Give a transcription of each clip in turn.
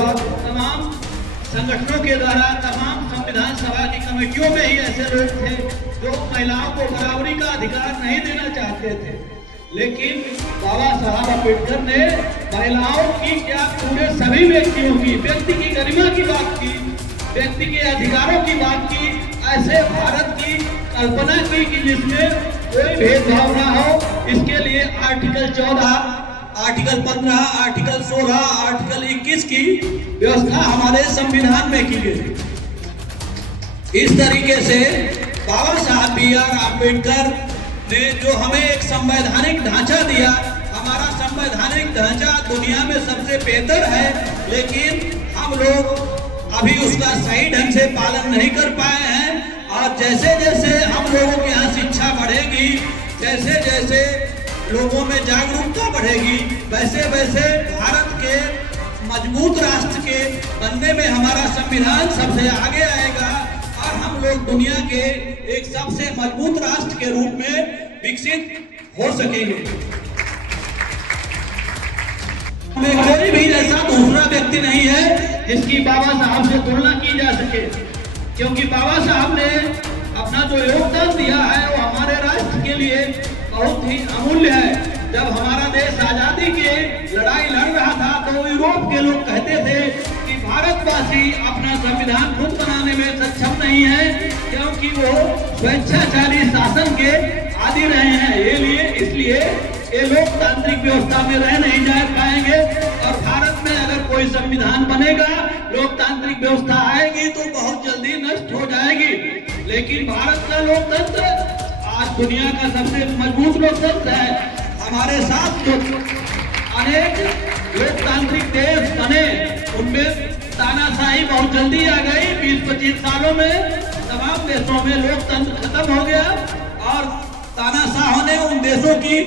हुआ, तमाम संगठनों के द्वारा, तमाम संविधान सभा की कमेटियों में ही ऐसे लोग थे जो महिलाओं को बराबरी का अधिकार नहीं देना चाहते थे। लेकिन बाबा साहब अम्बेडकर ने महिलाओं की क्या, पूरे सभी व्यक्तियों की, व्यक्ति की गरिमा की बात की, व्यक्ति के अधिकारों की बात की, ऐसे भारत की कल्पना की कि जिसमें कोई भेदभाव ना हो। इसके लिए आर्टिकल 14, आर्टिकल 15, आर्टिकल 16, आर्टिकल 21 की व्यवस्था हमारे संविधान में की गई। इस तरीके से बाबा साहब B.R. अम्बेडकर ने जो हमें एक संवैधानिक ढांचा दिया, हमारा संवैधानिक ढांचा दुनिया में सबसे बेहतर है, लेकिन हम लोग अभी उसका सही ढंग से पालन नहीं कर पाए हैं। और जैसे जैसे हम लोगों के यहाँ शिक्षा बढ़ेगी, जैसे जैसे लोगों में जागरूकता बढ़ेगी, वैसे वैसे भारत के मजबूत राष्ट्र के बनने में हमारा संविधान सबसे आगे आएगा और हम लोग दुनिया के एक सबसे मजबूत राष्ट्र के रूप में विकसित हो सकेंगे। कोई भी ऐसा दूसरा व्यक्ति नहीं है जिसकी बाबा साहब से तुलना की जा सके, क्योंकि बाबा साहब ने अपना जो योगदान दिया है वो हमारे राष्ट्र के लिए बहुत ही अमूल्य है। जब हमारा देश आजादी की लड़ाई लड़ रहा था तो यूरोप के लोग कहते थे कि भारतवासी अपना संविधान खुद बनाने में सक्षम नहीं है, क्योंकि वो स्वेच्छाचारी शासन के आदी रहे हैं। इसलिए ये लोकतांत्रिक व्यवस्था में रह नहीं जा पाएंगे और भारत में अगर कोई संविधान बनेगा, लोकतांत्रिक व्यवस्था आएगी तो बहुत जल्दी नष्ट हो जाएगी। लेकिन भारत का लोकतंत्र आज दुनिया का सबसे मजबूत लोकतंत्र है। हमारे साथ जो अनेक लोकतांत्रिक देश बने उनमें तानाशाही बहुत जल्दी आ गई। 20-25 सालों में तमाम देशों में लोकतंत्र खत्म हो गया और तानाशाहों ने उन देशों की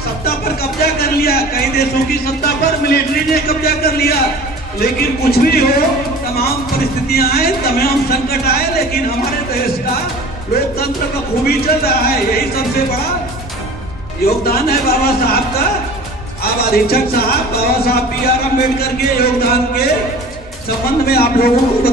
सत्ता पर कब्जा कर लिया, कई देशों की सत्ता पर मिलिट्री ने कब्जा कर लिया। लेकिन कुछ भी हो, तमाम परिस्थितियां आए, तमाम संकट आए, लेकिन हमारे देश का लोकतंत्र बखूबी चल रहा है। यही सबसे बड़ा योगदान है बाबा साहब का। अब अधीक्षक साहब बाबा साहब B.R. अम्बेडकर के योगदान के संबंध में आप लोगों को